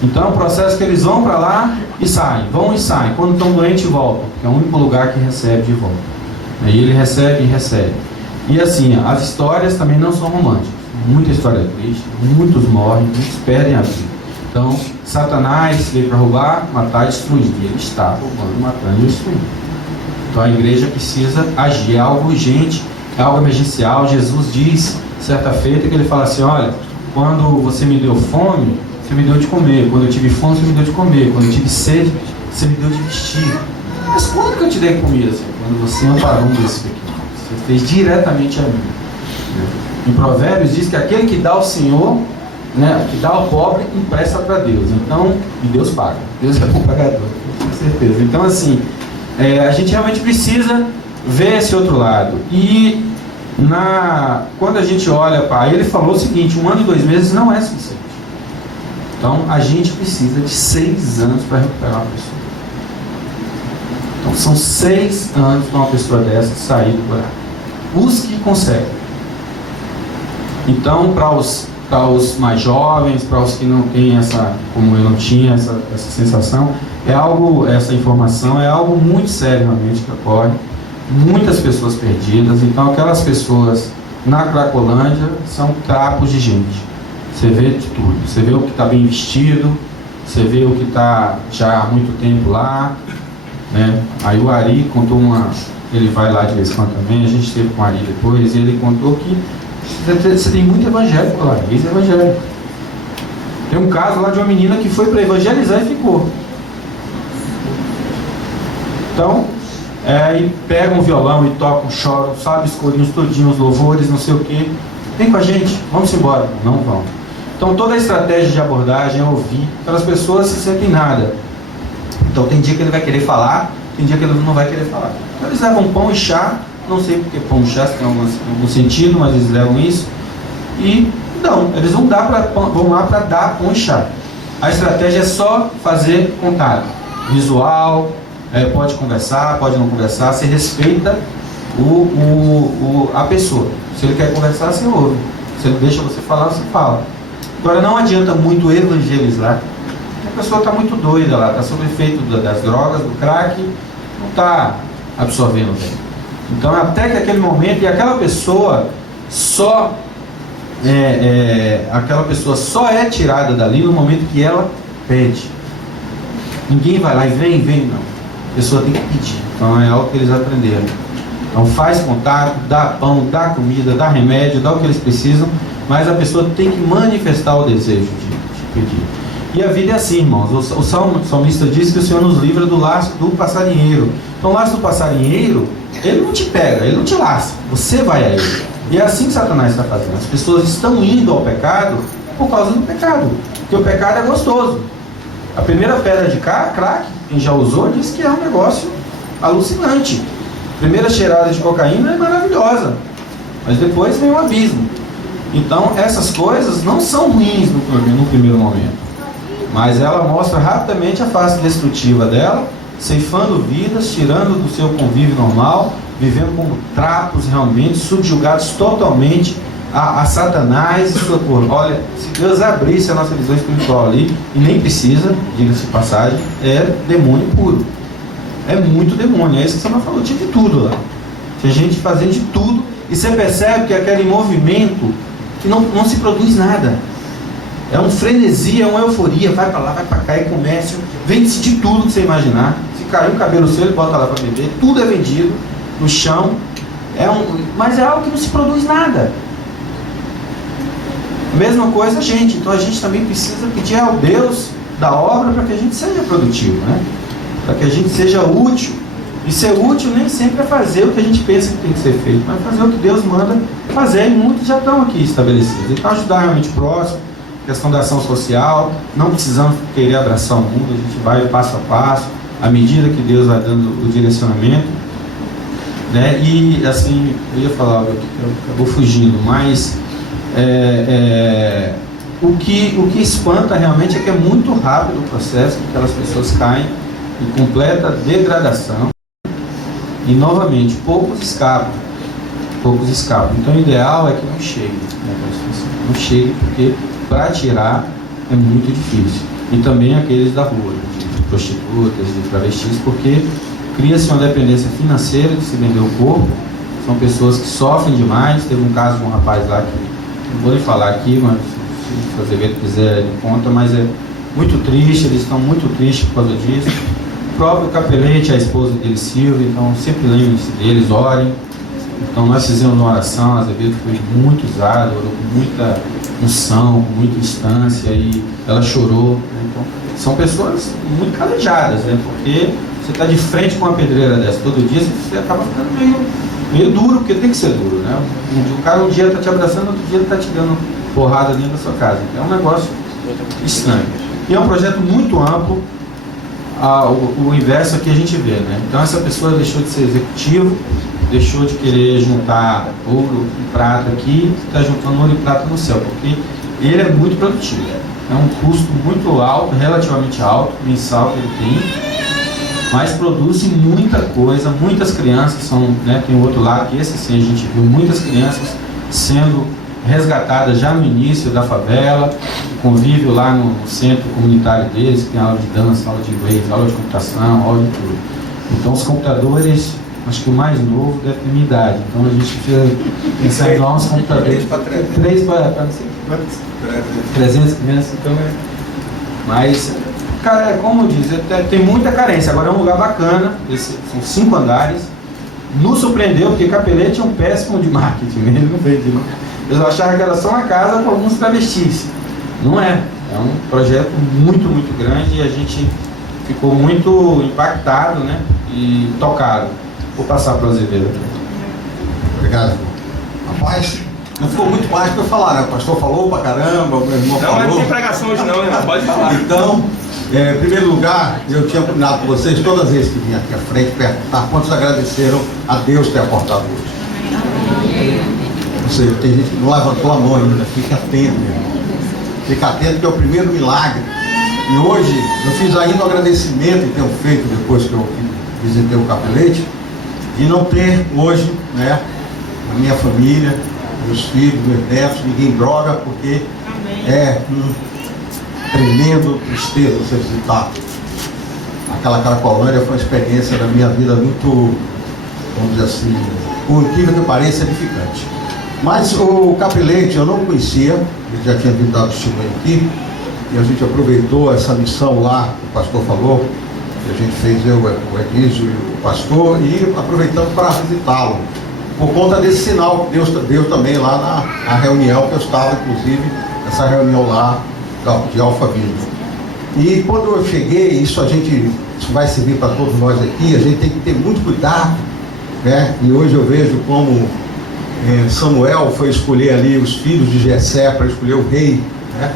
Então é um processo que eles vão para lá e saem, vão e saem. Quando estão doentes, voltam, porque é o único lugar que recebe de volta. Aí ele recebe e recebe. E assim, as histórias também não são românticas. Muita história triste, muitos morrem, muitos perdem a vida. Então, Satanás veio para roubar, matar e destruir. E ele está roubando, matando e destruindo. Então a igreja precisa agir. É algo urgente, é algo emergencial. Jesus diz, certa feita, que ele fala assim: olha, quando você me deu fome, você me deu de comer. Quando eu tive fome, você me deu de comer. Quando eu tive sede, você me deu de vestir. Mas quando que eu te dei comida? Assim? Quando você amparou um desses pequenos. Você fez diretamente a mim. Em Provérbios diz que aquele que dá ao Senhor, né, que dá ao pobre, empresta para Deus. Então, e Deus paga. Deus é bom pagador, com certeza. Então, assim, a gente realmente precisa ver esse outro lado. E quando a gente olha para ele, falou o seguinte: 1 ano e 2 meses não é suficiente. Então, a gente precisa de 6 anos para recuperar uma pessoa. Então, são 6 anos para uma pessoa dessa sair do buraco. Os que conseguem. Então, para os mais jovens, para os que não têm como eu não tinha essa sensação, essa informação é algo muito sério realmente que ocorre. Muitas pessoas perdidas. Então, aquelas pessoas na Cracolândia são trapos de gente. Você vê de tudo. Você vê o que está bem vestido, você vê o que está já há muito tempo lá, né? Aí o Ari contou ele vai lá de vez em quando também, a gente esteve com o Ari depois, e ele contou que você tem muito evangélico lá, ex-evangélico. Tem um caso lá de uma menina que foi para evangelizar e ficou. Então, e pegam um violão e tocam, choram, sabe, os corinhos todinhos, os louvores, não sei o quê. Vem com a gente, vamos embora. Não vão. Então toda a estratégia de abordagem é ouvir, aquelas pessoas se sentem nada. Então tem dia que ele vai querer falar, tem dia que ele não vai querer falar. Então, eles levam pão e chá, não sei porque pão e chá, se tem algum sentido, mas eles levam isso. E não, eles vão lá para dar pão e chá. A estratégia é só fazer contato visual, pode conversar, pode não conversar, você respeita a pessoa. Se ele quer conversar, você ouve. Se ele deixa você falar, você fala. Agora não adianta muito evangelizar. A pessoa está muito doida lá, está sob efeito das drogas, do crack, não está absorvendo bem. Então até que aquele momento, e aquela pessoa só é tirada dali no momento que ela pede. Ninguém vai lá e vem, não. A pessoa tem que pedir. Então é algo que eles aprenderam. Então faz contato, dá pão, dá comida, dá remédio, dá o que eles precisam, mas a pessoa tem que manifestar o desejo de pedir. E a vida é assim, irmãos. O salmista diz que o Senhor nos livra do laço do passarinheiro. Então o laço do passarinheiro, ele não te pega, ele não te laça, você vai a ele. E é assim que Satanás está fazendo. As pessoas estão indo ao pecado por causa do pecado, porque o pecado é gostoso. A primeira pedra de crack, quem já usou, diz que é um negócio alucinante. A primeira cheirada de cocaína é maravilhosa, mas depois vem um abismo. Então essas coisas não são ruins no primeiro momento, mas ela mostra rapidamente a face destrutiva dela, ceifando vidas, tirando do seu convívio normal, vivendo como trapos realmente, subjugados totalmente a Satanás e sua cor. Olha, se Deus abrisse a nossa visão espiritual ali, e nem precisa, diga-se de passagem, é demônio puro. É muito demônio, é isso que você não falou, tinha de tudo lá. Tinha gente fazendo de tudo, e você percebe que aquele movimento que não se produz nada. É um frenesi, é uma euforia, vai para lá, vai para cá, é comércio, vende-se de tudo que você imaginar. Se cair um cabelo seu, ele bota lá para vender, tudo é vendido no chão, mas é algo que não se produz nada. Mesma coisa a gente, então a gente também precisa pedir ao Deus da obra para que a gente seja produtivo, né? Para que a gente seja útil. E ser útil nem sempre é fazer o que a gente pensa que tem que ser feito, mas fazer o que Deus manda fazer, e muitos já estão aqui estabelecidos. Então ajudar realmente o próximo, questão da ação social, não precisamos querer abraçar o mundo, a gente vai passo a passo, à medida que Deus vai dando o direcionamento, né? E assim, eu ia falar algo aqui que acabou fugindo, mas o que espanta realmente é que é muito rápido o processo, que aquelas pessoas caem em completa degradação, e novamente, poucos escapam. Então o ideal é que não chegue, né? Não chegue, porque para tirar é muito difícil. E também aqueles da rua, de prostitutas, de travestis, porque cria-se uma dependência financeira de se vender o corpo. São pessoas que sofrem demais. Teve um caso de um rapaz lá que não vou nem falar aqui, mas se o Azevedo quiser ele conta, mas é muito triste, eles estão muito tristes por causa disso. O próprio Capelete, a esposa dele, Silvia, então sempre lembrem-se deles, orem. Então nós fizemos uma oração, a Azevedo foi muito usado, orou com muita unção, com muita instância, e ela chorou, né? Então, são pessoas muito calejadas, né? Porque você está de frente com uma pedreira dessa todo dia, você acaba ficando meio duro, porque tem que ser duro, né? O cara um dia está te abraçando, outro dia ele está te dando porrada dentro da sua casa. Então é um negócio estranho. E é um projeto muito amplo. O inverso aqui a gente vê, né? Então essa pessoa deixou de ser executivo, deixou de querer juntar ouro e prata aqui, está juntando ouro e prata no céu, porque ele é muito produtivo. É um custo muito alto, relativamente alto, mensal que ele tem, mas produz muita coisa. Muitas crianças são, né, tem o outro lado, que esse sim a gente viu, muitas crianças sendo resgatadas já no início da favela, convívio lá no centro comunitário deles, que tem aula de dança, aula de inglês, aula de computação, aula de tudo. Então os computadores, acho que o mais novo deve ter minha idade, então a gente precisa pensar em uns computadores. 3 para não sei quantos, 300 crianças, então mas, cara, como eu disse, tem muita carência. Agora é um lugar bacana, são 5 andares. Nos surpreendeu, porque Capelete é um péssimo de marketing, ele não vende, não. Eu achava que era só uma casa com alguns travestis. Não é. É um projeto muito, muito grande, e a gente ficou muito impactado, né, e tocado. Vou passar para o Azevedo. Obrigado. Rapaz, não ficou muito mais para falar, né? O pastor falou pra caramba, o meu irmão falou. Não tem pregação hoje não, irmão. Pode falar. Então, em primeiro lugar, eu tinha combinado com vocês, todas as vezes que vim aqui à frente, perguntar quantos agradeceram a Deus ter aportado hoje. Ou seja, tem gente que não levantou a mão ainda, fica atento, meu irmão. Fica atento que é o primeiro milagre. E hoje, eu fiz ainda um agradecimento, e tenho feito depois que eu visitei o Capelete, de não ter hoje, né, a minha família, meus filhos, meus netos, ninguém droga, porque é tremendo tristeza você visitar aquela Cracolândia. Foi uma experiência da minha vida muito, vamos dizer assim, por incrível que pareça, edificante. Mas o Capelete eu não conhecia, ele já tinha vindo dar testemunho aqui, e a gente aproveitou essa missão lá, o pastor falou, que a gente fez, eu, o Edísio e o pastor, e aproveitamos para visitá-lo, por conta desse sinal que Deus deu também lá na reunião, que eu estava, inclusive, essa reunião lá de Alphaville. E quando eu cheguei, isso vai servir para todos nós aqui, a gente tem que ter muito cuidado, né? E hoje eu vejo como Samuel foi escolher ali os filhos de Jessé para escolher o rei, né,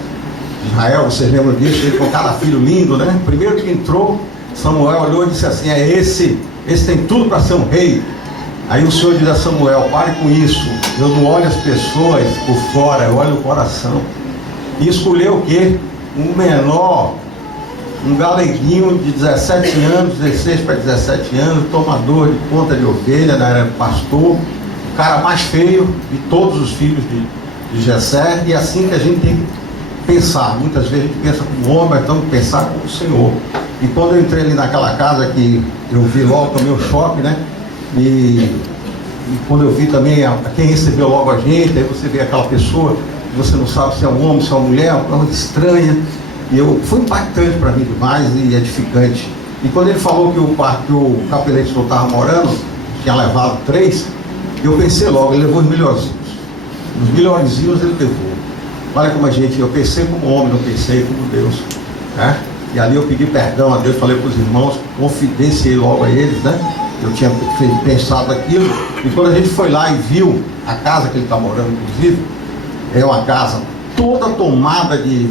de Israel. Vocês lembram disso? Ele com cada filho lindo, né? Primeiro que entrou, Samuel olhou e disse assim: esse tem tudo para ser um rei. Aí o Senhor diz a Samuel: pare com isso, eu não olho as pessoas por fora, eu olho o coração. E escolheu o quê? Um menor, um galeguinho de 17 anos, 16 para 17 anos, tomador de conta de ovelha, era pastor, o cara mais feio de todos os filhos de Jessé. E assim que a gente tem que pensar. Muitas vezes a gente pensa como homem, mas temos que pensar como o Senhor. E quando eu entrei ali naquela casa, que eu vi logo também o choque, né? E quando eu vi também quem recebeu logo a gente, aí você vê aquela pessoa que você não sabe se é um homem, se é uma mulher, uma coisa estranha. E foi impactante para mim demais e edificante. E quando ele falou que o Capelete não estava morando, tinha levado 3, eu pensei logo, ele levou os melhorzinhos. Os melhorzinhos ele levou. Olha como eu pensei como homem, não pensei como Deus, né? E ali eu pedi perdão a Deus, falei para os irmãos, confidenciei logo a eles, né? Eu tinha pensado aquilo. E quando a gente foi lá e viu a casa que ele está morando, inclusive, é uma casa toda tomada de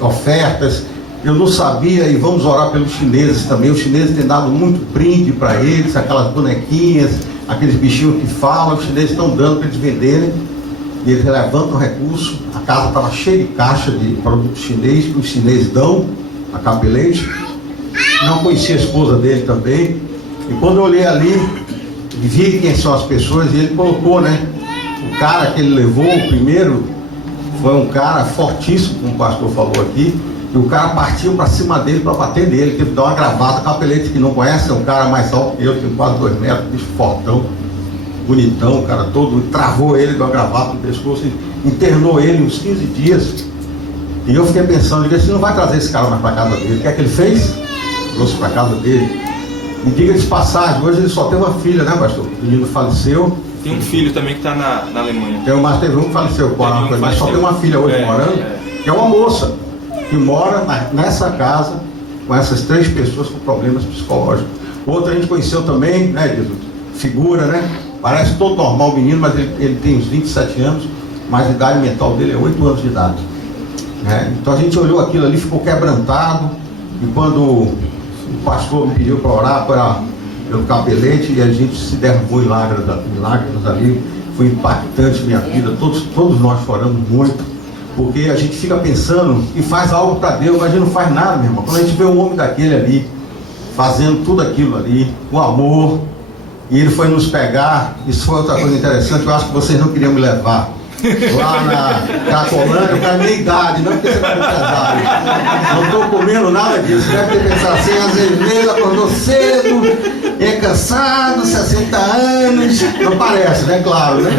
ofertas. Eu não sabia, e vamos orar pelos chineses também. Os chineses têm dado muito brinde para eles, aquelas bonequinhas, aqueles bichinhos que falam, os chineses estão dando para eles venderem. E eles levantam recurso. A casa estava cheia de caixa de produtos chinês que os chineses dão a Capelete. Não conhecia a esposa dele também. E quando eu olhei ali, vi quem são as pessoas, e ele colocou, né? O cara que ele levou, o primeiro, foi um cara fortíssimo, como o pastor falou aqui. E o cara partiu para cima dele para bater nele, teve que dar uma gravata. Capelete, que não conhece, é um cara mais alto que eu, tem quase 2 metros, bicho fortão, bonitão, o cara todo, travou ele, deu uma gravata no pescoço, internou ele uns 15 dias. E eu fiquei pensando, ele disse: não vai trazer esse cara mais para casa dele. O que é que ele fez? Trouxe para casa dele. E diga de passagem, hoje ele só tem uma filha, né, pastor? O menino faleceu. Tem um filho também que está na Alemanha. Mas teve um que faleceu, mas só tem uma filha hoje morando, que é uma moça que mora nessa casa com essas 3 pessoas com problemas psicológicos. Outra a gente conheceu também, né, Jesus? Figura, né? Parece todo normal o menino, mas ele tem uns 27 anos, mas a idade mental dele é 8 anos de idade. Então a gente olhou aquilo ali, ficou quebrantado. E quando o pastor me pediu para orar pelo Capelete, e a gente se derramou em lágrimas ali, foi impactante minha vida. Todos nós choramos muito, porque a gente fica pensando e faz algo para Deus, mas a gente não faz nada, meu irmão. Quando a gente vê um homem daquele ali, fazendo tudo aquilo ali, com amor, e ele foi nos pegar. Isso foi outra coisa interessante, eu acho que vocês não queriam me levar lá na Cracolândia, eu caí minha idade, não porque você está pesado. Não estou comendo nada disso. Deve ter pensado assim: Azevedo acordou cedo, é cansado, 60 anos. Não parece, né? Claro, né?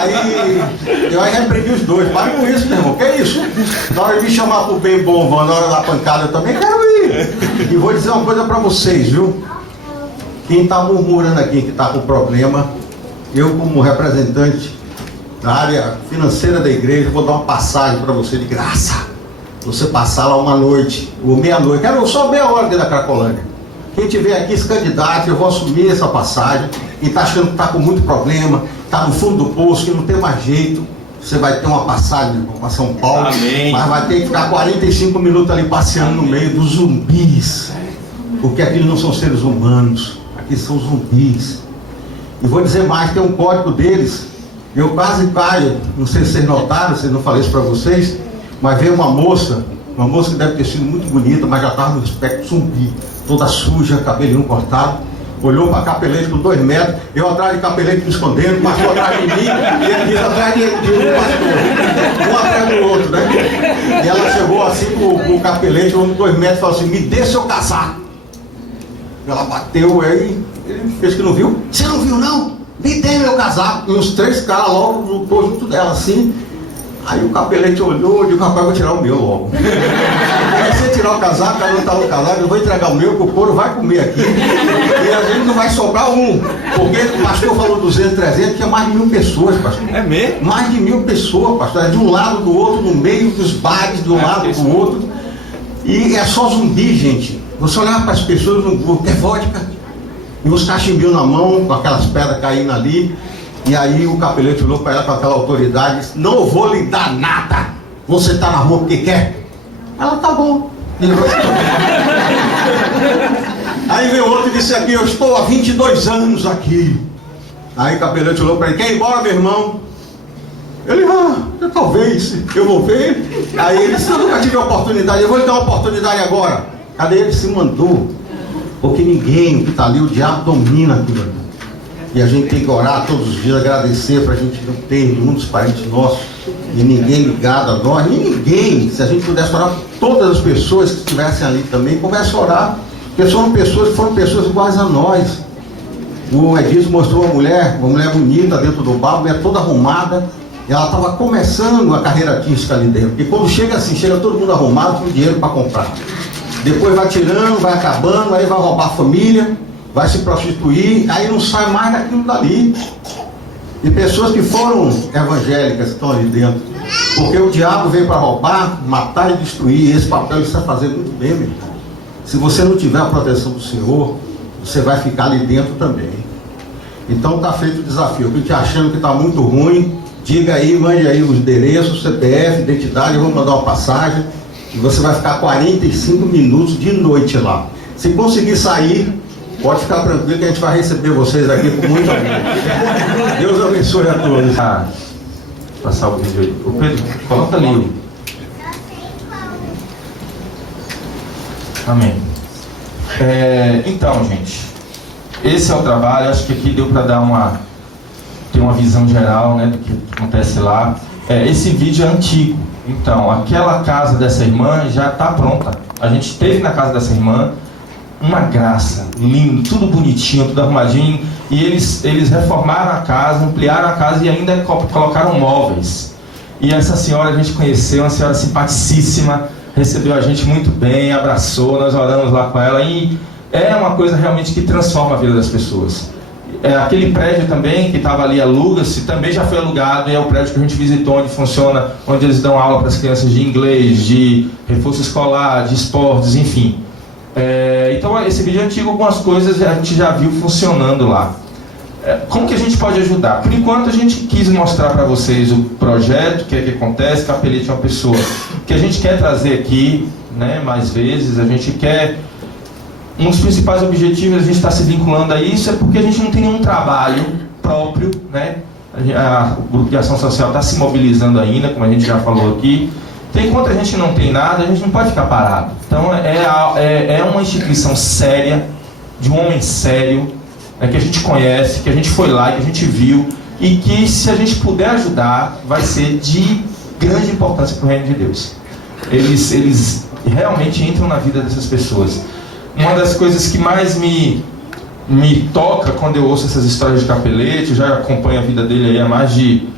Aí eu repreendi os dois. Para com isso, meu irmão, que é isso? Na hora de me chamar pro bem bom, na hora da pancada, eu também quero ir. E vou dizer uma coisa para vocês, viu? Quem está murmurando aqui que está com problema, eu, como representante da área financeira da igreja, vou dar uma passagem para você de graça. Você passar lá uma noite, ou meia-noite, quero só meia hora dentro da Cracolândia. Quem tiver aqui, se candidate, eu vou assumir essa passagem. Quem está achando que está com muito problema, está no fundo do poço, que não tem mais jeito, você vai ter uma passagem para São Paulo. Amém. Mas vai ter que ficar 45 minutos ali passeando no meio dos zumbis. Porque aqui não são seres humanos, aqui são zumbis. E vou dizer mais, tem um código deles. Eu quase caio, não sei se vocês notaram, se eu não falei isso para vocês, mas veio uma moça que deve ter sido muito bonita, mas já estava no aspecto zumbi, toda suja, cabelinho cortado, olhou para Capelete com 2 metros, eu atrás de Capelete me escondendo, o pastor atrás de mim, e ele disse atrás de um pastor, um atrás do outro, né? E ela chegou assim com o Capelete, com 2 metros, e falou assim, me dê seu casaco. Ela bateu, aí ele fez que não viu. Você não viu não? Me dê meu casaco. E os 3 caras logo lutou junto dela assim. Aí o Capelete olhou e disse, rapaz, eu vou tirar o meu logo. Aí você tirar o casaco, cada um está no casaco, eu vou entregar o meu, que o couro vai comer aqui. E a gente não vai sobrar um. Porque o pastor falou 200, 300, tinha mais de 1000 pessoas, pastor. É mesmo? Mais de 1000 pessoas, pastor. De um lado do outro, no meio dos bares, de um lado do outro. E é só zumbi, gente. Você olhava para as pessoas no grupo, quer vodka? E os cachimbinhos na mão, com aquelas pedras caindo ali. E aí o Capelete olhou para ela com aquela autoridade e disse, não vou lhe dar nada. Você está na rua porque quer? Ela, tá bom. Aí veio outro e disse aqui, eu estou há 22 anos aqui. Aí o Capelete olhou para ele, quer ir embora, meu irmão? Ele, talvez, eu vou ver. Aí ele disse, eu nunca tive a oportunidade, eu vou lhe dar uma oportunidade agora. Cadê ele? Se mandou. Porque ninguém que está ali, o diabo domina aquilo ali. E a gente tem que orar todos os dias, agradecer para a gente não ter nenhum dos parentes nossos, e ninguém ligado a nós, ninguém. Se a gente pudesse orar por todas as pessoas que estivessem ali também, comece a orar. Porque foram pessoas iguais a nós. O Edilson mostrou uma mulher bonita dentro do bar, mulher toda arrumada. E ela estava começando a carreira artística ali dentro. Porque quando chega assim, chega todo mundo arrumado, com dinheiro para comprar. Depois vai tirando, vai acabando, aí vai roubar a família, vai se prostituir, aí não sai mais daquilo dali. E pessoas que foram evangélicas estão ali dentro. Porque o diabo veio para roubar, matar e destruir. E esse papel ele sabe fazer muito bem, meu irmão. Se você não tiver a proteção do Senhor, você vai ficar ali dentro também. Então está feito o desafio. Quem está achando que está muito ruim, diga aí, mande aí o endereço, CPF, identidade, eu vou mandar uma passagem. E você vai ficar 45 minutos de noite lá. Se conseguir sair, pode ficar tranquilo que a gente vai receber vocês aqui com muito amor. Deus abençoe a todos. Passar o vídeo aí. O Pedro, coloca ali. Amém. Então, gente, esse é o trabalho. Acho que aqui deu para dar ter uma visão geral, né, do que acontece lá. Esse vídeo é antigo. Então, aquela casa dessa irmã já está pronta. A gente esteve na casa dessa irmã, uma graça, lindo, tudo bonitinho, tudo arrumadinho. E eles reformaram a casa, ampliaram a casa e ainda colocaram móveis. E essa senhora a gente conheceu, uma senhora simpaticíssima, recebeu a gente muito bem, abraçou, nós oramos lá com ela. E é uma coisa realmente que transforma a vida das pessoas. Aquele prédio também que estava ali, aluga-se, também já foi alugado, e é o prédio que a gente visitou, onde funciona, onde eles dão aula para as crianças de inglês, de reforço escolar, de esportes, enfim. Então esse vídeo é antigo, algumas coisas a gente já viu funcionando lá. Como que a gente pode ajudar? Por enquanto a gente quis mostrar para vocês o projeto, o que é que acontece. Capelete é uma pessoa que a gente quer trazer aqui, né, mais vezes. A gente quer... Um dos principais objetivos, a gente está se vinculando a isso, é porque a gente não tem nenhum trabalho próprio, né? O grupo de ação social está se mobilizando ainda, como a gente já falou aqui. Então, enquanto a gente não tem nada, a gente não pode ficar parado. Então, é uma instituição séria, de um homem sério, que a gente conhece, que a gente foi lá, que a gente viu, e que, se a gente puder ajudar, vai ser de grande importância para o reino de Deus. Eles realmente entram na vida dessas pessoas. Uma das coisas que mais me toca quando eu ouço essas histórias de Capelete, eu já acompanho a vida dele aí há mais de,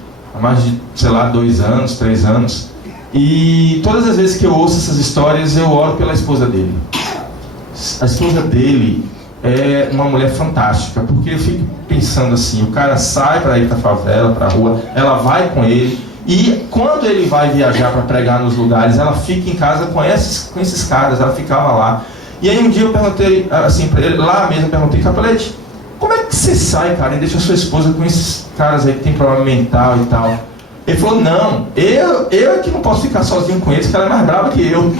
sei lá, 2 anos, 3 anos. E todas as vezes que eu ouço essas histórias, eu oro pela esposa dele. A esposa dele é uma mulher fantástica, porque eu fico pensando assim, o cara sai para ir para a favela, para a rua, ela vai com ele, e quando ele vai viajar para pregar nos lugares, ela fica em casa com esses caras, ela ficava lá. E aí um dia eu perguntei, assim, pra ele, lá mesmo, eu perguntei, Capelete, como é que você sai, cara, e deixa a sua esposa com esses caras aí que tem problema mental e tal? Ele falou, não, eu é que não posso ficar sozinho com eles, porque ela é mais brava que eu.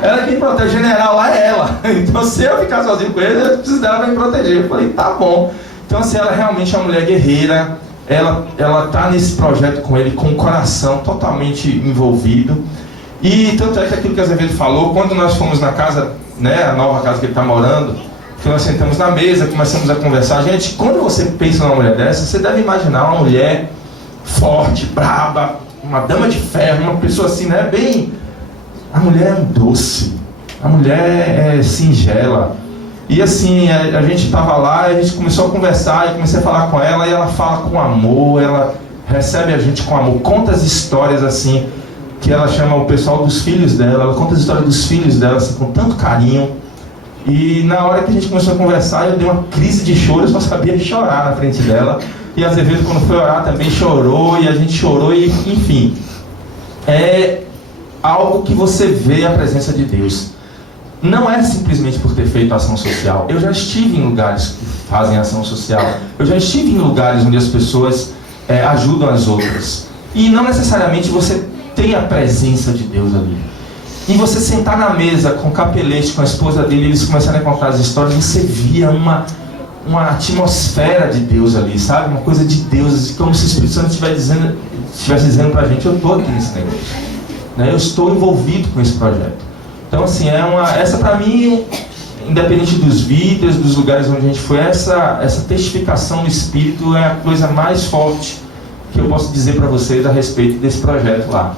Ela é quem protege, general lá é ela. Então se eu ficar sozinho com eles, eu preciso dela pra me proteger. Eu falei, tá bom. Então assim, ela realmente é uma mulher guerreira, ela tá nesse projeto com ele com o coração totalmente envolvido. E tanto é que aquilo que Azevedo falou, quando nós fomos na casa, né, a nova casa que ele está morando, que nós sentamos na mesa, começamos a conversar. Gente, quando você pensa numa mulher dessa, você deve imaginar uma mulher forte, braba, uma dama de ferro, uma pessoa assim, né, bem... A mulher é um doce, a mulher é singela. E assim, a gente estava lá, a gente começou a conversar, e comecei a falar com ela, e ela fala com amor, ela recebe a gente com amor, conta as histórias assim, que ela chama o pessoal dos filhos dela, ela conta as histórias dos filhos dela assim, com tanto carinho. E na hora que a gente começou a conversar, eu dei uma crise de choro, eu só sabia chorar na frente dela. E às vezes quando foi orar também chorou, e a gente chorou, e enfim. É algo que você vê a presença de Deus. Não é simplesmente por ter feito ação social. Eu já estive em lugares que fazem ação social. Eu já estive em lugares onde as pessoas ajudam as outras. E não necessariamente você tem a presença de Deus ali. E você sentar na mesa com o Capelete, com a esposa dele, eles começaram a contar as histórias, você via uma atmosfera de Deus ali, sabe? Uma coisa de Deus, como se o Espírito Santo estivesse dizendo pra gente, eu estou aqui nesse negócio, né? Eu estou envolvido com esse projeto. Então assim, essa pra mim, independente dos vídeos, dos lugares onde a gente foi, essa testificação do Espírito é a coisa mais forte que eu posso dizer para vocês a respeito desse projeto lá.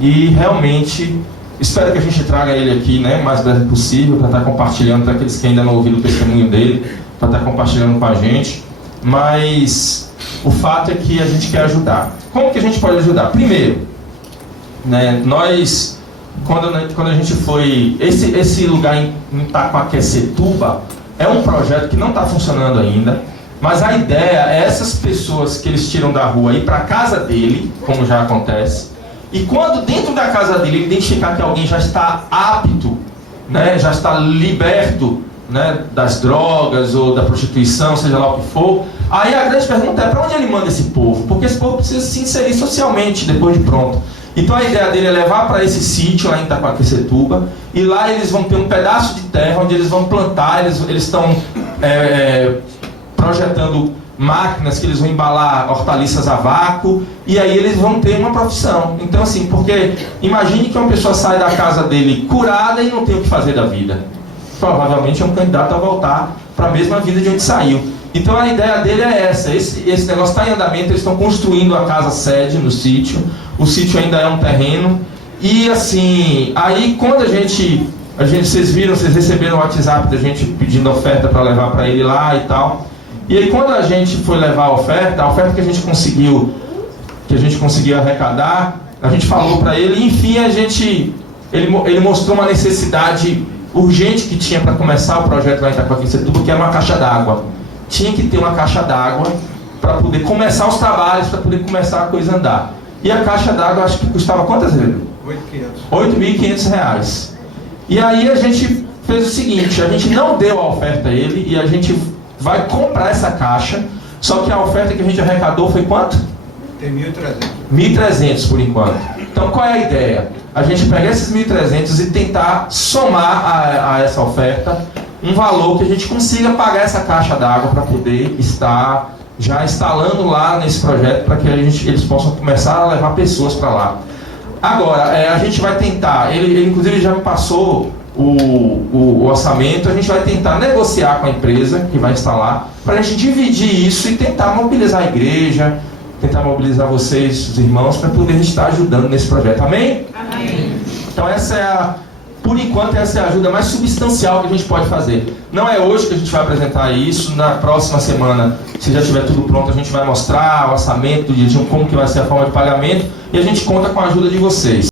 E realmente, espero que a gente traga ele aqui, né, o mais breve possível, para estar compartilhando para aqueles que ainda não ouviram o testemunho dele, para estar compartilhando com a gente. Mas o fato é que a gente quer ajudar. Como que a gente pode ajudar? Primeiro, né, nós, quando a gente foi... Esse lugar em Itaquaquecetuba é um projeto que não está funcionando ainda. Mas a ideia é essas pessoas que eles tiram da rua ir para a casa dele, como já acontece, e quando dentro da casa dele identificar que alguém já está apto, né, já está liberto, né, das drogas ou da prostituição, seja lá o que for, aí a grande pergunta é para onde ele manda esse povo? Porque esse povo precisa se inserir socialmente depois de pronto. Então a ideia dele é levar para esse sítio lá em Itaquaquecetuba, e lá eles vão ter um pedaço de terra onde eles vão plantar, eles estão... projetando máquinas que eles vão embalar hortaliças a vácuo, e aí eles vão ter uma profissão. Então assim, porque imagine que uma pessoa sai da casa dele curada e não tem o que fazer da vida. Provavelmente é um candidato a voltar para a mesma vida de onde saiu. Então a ideia dele é essa, esse negócio está em andamento, eles estão construindo a casa sede no sítio, o sítio ainda é um terreno, e assim, aí quando a gente vocês viram, vocês receberam o WhatsApp da gente pedindo oferta para levar para ele lá e tal. E aí quando a gente foi levar a oferta que a gente conseguiu arrecadar, a gente falou para ele, e enfim ele mostrou uma necessidade urgente que tinha para começar o projeto lá em Itaquaquecetuba, que era uma caixa d'água. Tinha que ter uma caixa d'água para poder começar os trabalhos, para poder começar a coisa andar. E a caixa d'água acho que custava quantas vezes? R$8.500. E aí a gente fez o seguinte, a gente não deu a oferta a ele, e a gente vai comprar essa caixa, só que a oferta que a gente arrecadou foi quanto? Tem 1.300. 1.300 por enquanto. Então qual é a ideia? A gente pegar esses 1.300 e tentar somar a essa oferta um valor que a gente consiga pagar essa caixa d'água para poder estar já instalando lá nesse projeto, para que eles possam começar a levar pessoas para lá. Agora, a gente vai tentar, ele inclusive já me passou o orçamento, a gente vai tentar negociar com a empresa que vai instalar, para a gente dividir isso e tentar mobilizar a igreja, tentar mobilizar vocês, os irmãos, para poder estar ajudando nesse projeto. Amém? Amém. Então por enquanto essa é a ajuda mais substancial que a gente pode fazer. Não é hoje que a gente vai apresentar isso, na próxima semana, se já tiver tudo pronto, a gente vai mostrar o orçamento, como que vai ser a forma de pagamento, e a gente conta com a ajuda de vocês.